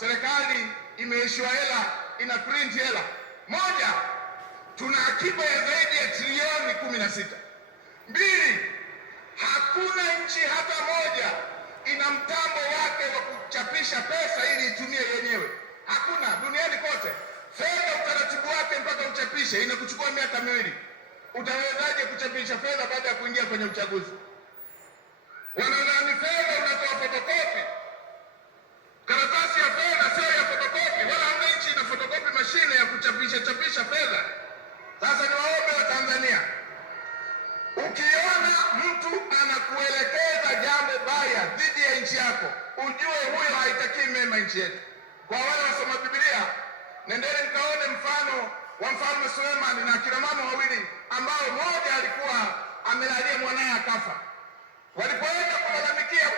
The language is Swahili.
serikali imeishiwa hela, ina print hela. Moja, tuna akiba ya zaidi ya trilioni 16. Mbili, hakuna nchi hata moja ina mtambo wake wa kuchapisha pesa ili itumie yenyewe. Hakuna duniani kote. Fedha utaratibu wake mpaka uchapishe inakuchukua miaka miwili. Utawezaje kuchapisha fedha baada ya kuingia kwenye uchaguzi? Wanadhani fedha unatoa fotokopi. Karatasi ya fedha sio ya fotokopi, wala hamna nchi ina fotokopi mashine ya kuchapisha fedha. Sasa ni waombe wa Tanzania, ukiona mtu anakuelekeza jambo baya dhidi ya nchi yako, ujue huyo haitakii mema nchi yetu. Kwa wale wasoma Biblia, nendeni mkaone mfano wa Mfalme Sulemani na akina mama wawili ambao mmoja alikuwa amelalia mwanae akafa. Walipoenda kulalamikia